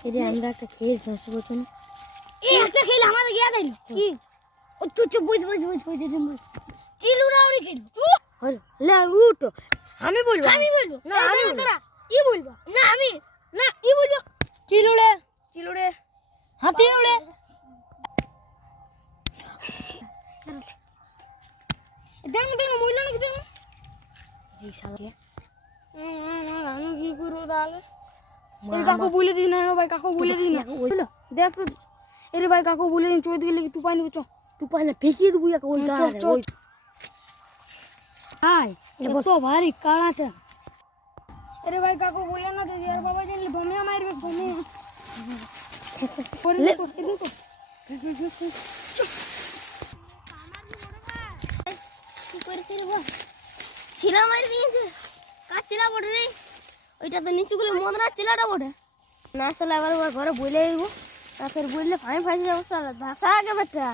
এরে আমরা একটা খেল সমস্যা করছো না এই একটা খেল আমাদের গিয়া দিল কি ও চুপ চুপ বুঝ চিলুরা উড়ি খেল চুপ লে উঠো আমি বলবো না আমি তোরা কি বলবো না আমি না কি বলবো চিলুড়ে হাতি উড়ে দেখ মহিলা নাকি দেখ এই শালা আমি কি করবো তাহলে এই কাকু বলে দিন না ভাই কাকু বলে দিন না দেখ তো এরে ভাই কাকু বলে দিন চোদ গেলে তুই পাই নেবো চ তুই পাইলে ফেকিয়ে দেবো এক ওই গাড়ি ওই হাই এটা তো ভারী কালাটা अरे भाई काको बोला ना तो यार बाबा जी बमे मार बे बमे ले কি করেছে রে বাবা ছিলা মারি দিয়েছে কাচিলা বড় রে ওইটা তো নিচু করে মদনা চিলাটা বড় না সালা আবার ঘরে বলে আইবো তারপর বললে ফাই ফাই যাবো সালা ধাসা আগে বেটা